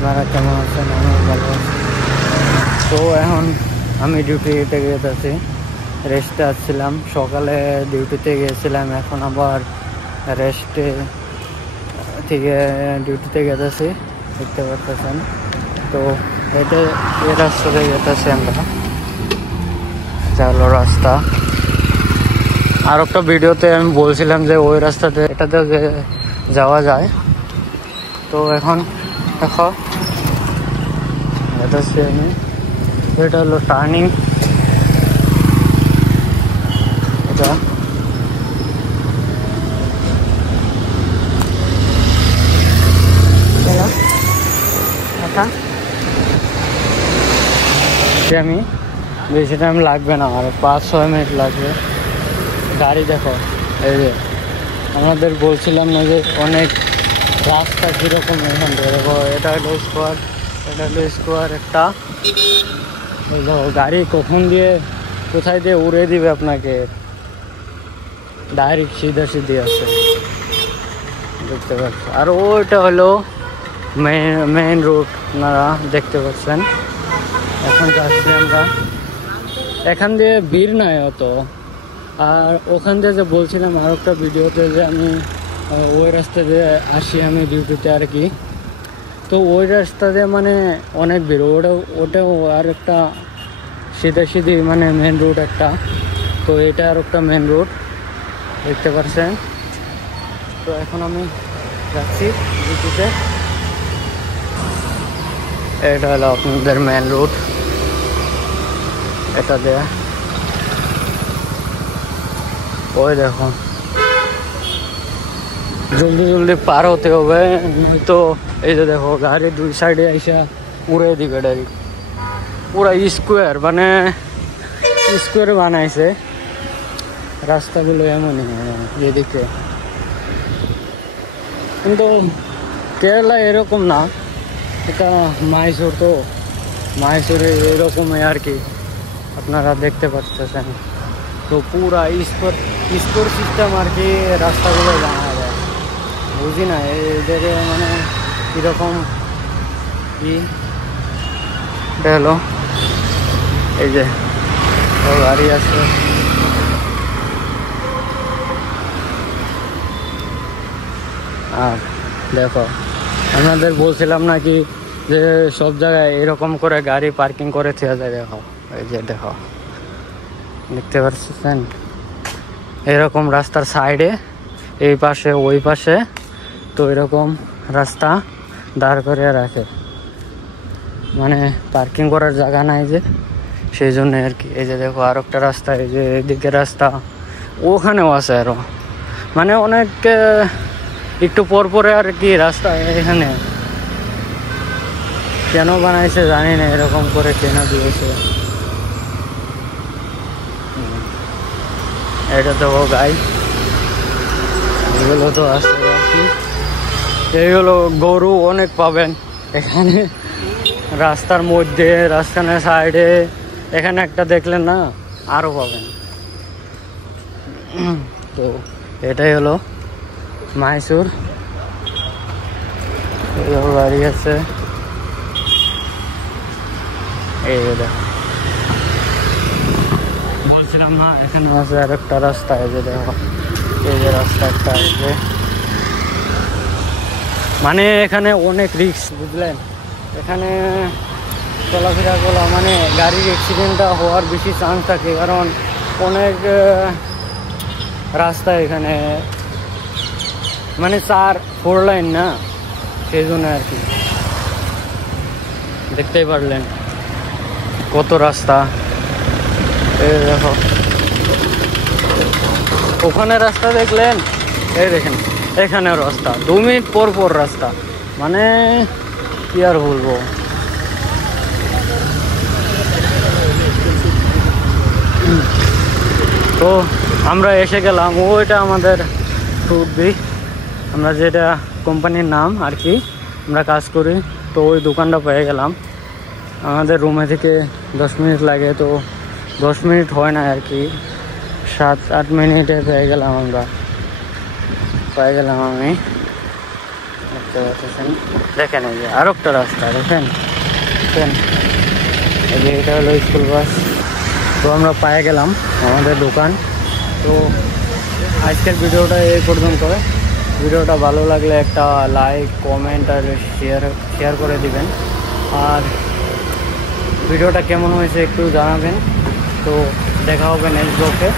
আপনারা কেমন আছেন? আমিও ভালো আছি। তো এখন আমি ডিউটিতে গিয়েছি, রেস্টে আসছিলাম। সকালে ডিউটিতে গিয়েছিলাম, এখন আবার রেস্টে থেকে ডিউটিতে গেতেছি, দেখতে পাচ্ছেন। তো এটা এই রাস্তাতে যেতেছি আমরা, এটা হলো রাস্তা। আর একটা ভিডিওতে আমি বলছিলাম যে ওই রাস্তাতে এটাতে যাওয়া যায়। তো এখন দেখো যেতেছি আমি, এটা হলো টার্নিং। এটা আমি বেশি টাইম লাগবে না, আমার 5-6 মিনিট লাগবে। গাড়ি দেখো, এই যে আমাদের বলছিলাম না যে অনেক রাস্তা কীরকম এখান থেকে দেখো, এটা হলো স্কোয়ার, এটা হলো স্কোয়ার একটা। এই দেখো গাড়ি কখন দিয়ে কোথায় দিয়ে উড়ে দিবে আপনাকে, ডাইরেক্ট সিধি আছে, দেখতে পাচ্ছেন। আর ওইটা হলো মেইন রোড, আপনারা দেখতে পাচ্ছেন। এখন যাচ্ছি আমরা, এখান দিয়ে ভিড় নাই অত। আর ওখান দিয়ে যে বলছিলাম আর একটা ভিডিওতে যে আমি ওই রাস্তা দিয়ে আসি আমি ডিউটিতে আর কি, তো ওই রাস্তা দিয়ে মানে অনেক ভিড়। ওটাও আর একটা সিধি মানে মেন রোড একটা, তো এটা আর একটা মেন রোড, দেখতে পাচ্ছেন। তো এখন আমি যাচ্ছি ডিউটিতে। এটা হলো আপনাদের মেন রোড, এটা দেয়া। ওই দেখো জলদি পার হতে হবে, তো এই যে দেখো গাড়ি দুই সাইডে আইসা উড়ে দিবে ডাইরেক্ট। পুরা স্কোয়ার মানে স্কোয়ার বানাইছে রাস্তাগুলো, এমনই এদিকে। কিন্তু কেরালা এরকম না, এটা মাইসোর, তো মাইসোরে এরকমই আর কি, আপনারা দেখতে পাচ্ছেন। তো পুরা স্কোর সিস্টেম আর কি রাস্তাগুলো বানা যায়, বুঝি না এদের মানে কীরকম কি। এটা হলো এই যে গাড়ি আছে, আর দেখো আপনাদের বলছিলাম নাকি যে সব জায়গায় এরকম করে গাড়ি পার্কিং করে থেওয়া যায়। দেখো এই যে দেখো, দেখতে পাচ্ছেন এরকম রাস্তার সাইডে, এই পাশে ওই পাশে, তো এরকম রাস্তা দাঁড় করে রাখে, মানে পার্কিং করার জায়গা নাই যে, সেই জন্য আর কি। এই যে দেখো আর একটা রাস্তা, এই যে এদিকে রাস্তা, ওখানেও আছে আরো, মানে অনেক একটু পরে আর কি রাস্তা। এখানে কেন বানাইছে জানি না, এরকম করে কেন দিয়েছে। এটা তো গাই, এগুলো তো আছে আর কি। এইগুলো গরু অনেক পাবেন এখানে, রাস্তার মধ্যে, রাস্তার সাইডে, এখানে একটা দেখলেন না, আরো পাবেন। তো এটাই হলো মাইসোর, গাড়ি আছে। এই বলছিলাম না, এখানে আছে আর একটা রাস্তা, এই যে দেখো, এই যে রাস্তা একটা আছে, মানে এখানে অনেক রিস্ক, বুঝলেন। এখানে চলাফেরা করা মানে গাড়ির অ্যাক্সিডেন্টটা হওয়ার বেশি চান্স থাকে, কারণ অনেক রাস্তা এখানে মানে 4 লাইন না, সেই জন্য আর কি। দেখতেই পারলেন কত রাস্তা। এই দেখো ওখানে রাস্তা দেখলেন, এই দেখেন এখানেও রাস্তা, 2 মিনিট পর রাস্তা, মানে কি আর বলবো। তো আমরা এসে গেলাম, ওইটা আমাদের ফ্রুট বি, আমরা যেটা কোম্পানির নাম আর কি, আমরা কাজ করি। তো ওই দোকানটা পেয়ে গেলাম, আমাদের রুমে থেকে 10 মিনিট লাগে, তো 10 মিনিট হয় না আর কি, 7-8 মিনিটে পেয়ে গেলাম, আমরা পেয়ে গেলাম। আমি দেখতে দেখতে পাচ্ছেন, দেখেন এই যে আর একটা রাস্তা দেখেন দেখেন, এই যে এটা হলো স্কুল বাস। তো আমরা পেয়ে গেলাম আমাদের দোকান। তো আজকের ভিডিওটা এই পর্যন্ত। ভিডিওটা ভালো লাগলে একটা লাইক, কমেন্ট আর শেয়ার করে দিবেন। আর ভিডিওটা কেমন হয়েছে একটু জানাবেন। তো দেখা হবে নেক্সট ব্লগে।